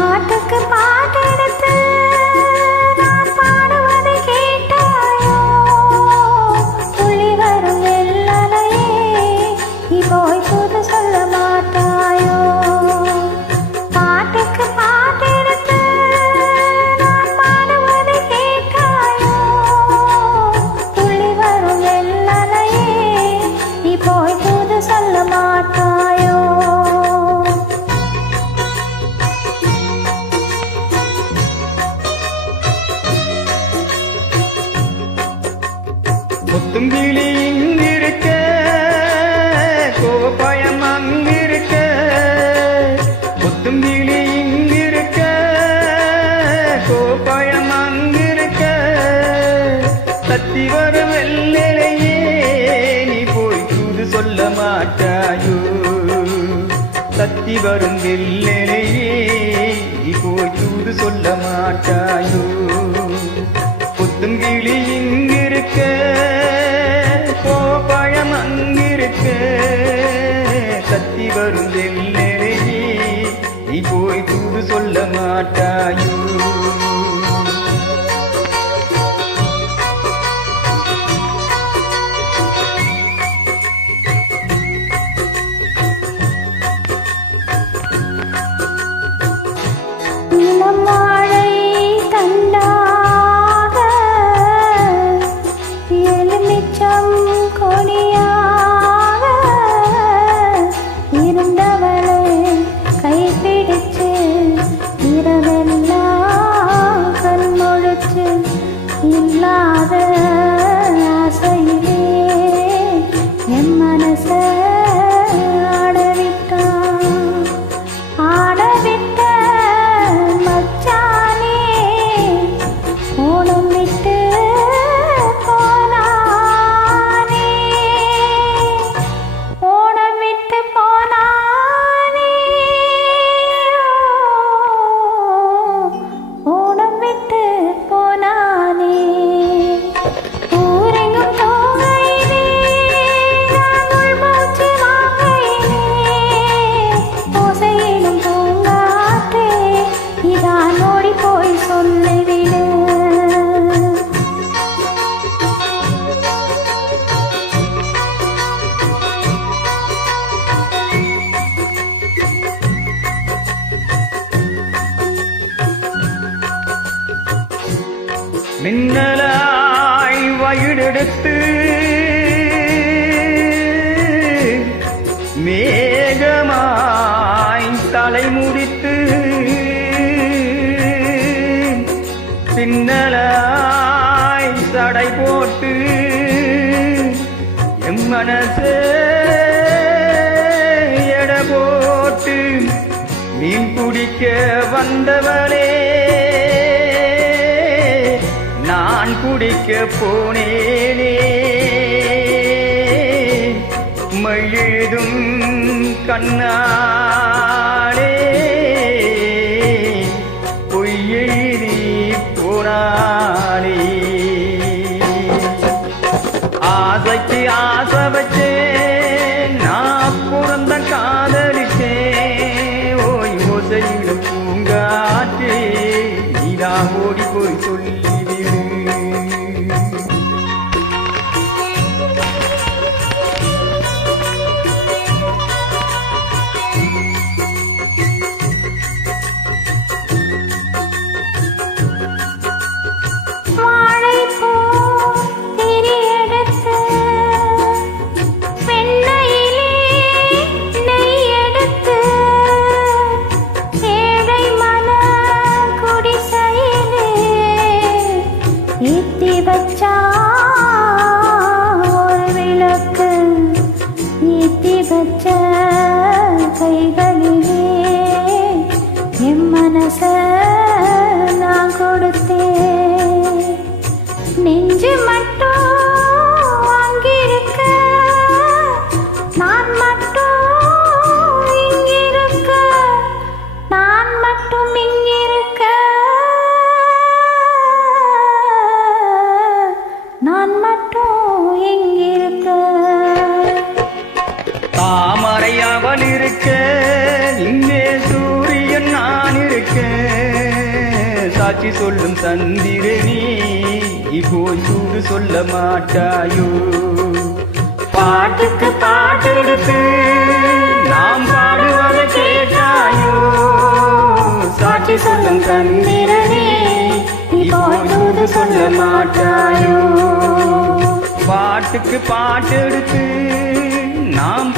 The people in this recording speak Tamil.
பாட்டுக்கு பாட்டெடுத்து நான் பாடுவதை கேட்டாயோ? துள்ளி வரும் வெள்ளலையே, நீ போய் புது சொல்ல மாட்டாயோ? பாட்டுக்கு பாட்டெடுத்து நான் பாடுவதை கேட்டாயோ? துள்ளி வரும் வெள்ளலையே, நீ போய் புது சொல்ல மாட்டாயோ? முத்துங்கிளி இங்கிருக்க, கோபயம் அங்கிருக்க. முத்துங்கிளி இங்கிருக்க, கோபயம் அங்கிருக்க. தத்தி வரும் வெள்ளையே, நீ போய் தூது சொல்ல மாட்டாயோ? தத்தி வரும் வெள்ளையே, நீ போய் தூது சொல்ல மாட்டாயோ? புத்துங்கிளி இங்கிருக்க, கோபயம் அங்கிருக்க. தத்தி வரும் வெள்ளையே, நீ போய் தூது சொல்ல மாட்டாயோ? இளமாழை தண்டாக எலுமிச்சம் கொடியாக இருந்தவளை கைப்பிடிச்சு இரவெல்லாம் கண்மொழிச்சு இல்லாத ஆசையிலே என் மனச ஆடவிட்ட மச்சானே, ஓடம் விட்டு போனானே, ஓடம் விட்டு போனானே, ஓடம் விட்டு போனானே. ஊரெங்கும் போகையிலே, நான் உள்மூச்சு வாங்கையிலே, ஓசையிலும் பூங்காற்றே, இதான் ஓடி போய் சொல்லிவிடு. மின்னலாய் வயிடெடுத்து மேகமாய் தலை முடித்து பின்னலாய் சடை போட்டு எம் மனசே எட போட்டு மீன் பிடிக்க வந்தவளே, நான் குடிக்க போனேனே. மழுதும் கண்ணாடே, பொய்யெழுதி போனானே. ஆசைக்கு ஆசை வச்சேன், நான் பிறந்த காதலிச்சேன். ஓய் ஓசையிலும் பூங்காற்றே, நீதான் ஓடி போய் சொல்லிவிடு. வாழைப்பூ திரியெடுத்து வெண்ணையிலே நெய் எடுத்து ஏழை மன குடிசையிலே ஏத்தி வச்சா ஒரு விளக்கு, ஏத்தி வச்ச கைகளிலே என் மனச நான் கொடுத்தேன். நெஞ்சு மட்டும் அங்கிருக்க, நான் மட்டும் இங்கிருக்க, நான் மட்டும் மட்டும் எங்கிருக்க? தாமரை அவள் இருக்க, இங்கே சூரியன் நான் இருக்க. சாட்சி சொல்லும் சந்திரனே, இப்போ சூடு சொல்ல மாட்டாயோ? பாட்டுக்கு பாட்டெடுத்து நாம் பாடுவதை கேட்டாயோ? சாட்சி சொல்லும் சந்திரனே, இப்போ சூடு சொல்ல மாட்டாயோ? பாட்டுக்கு பாட்டெடுத்து நாம்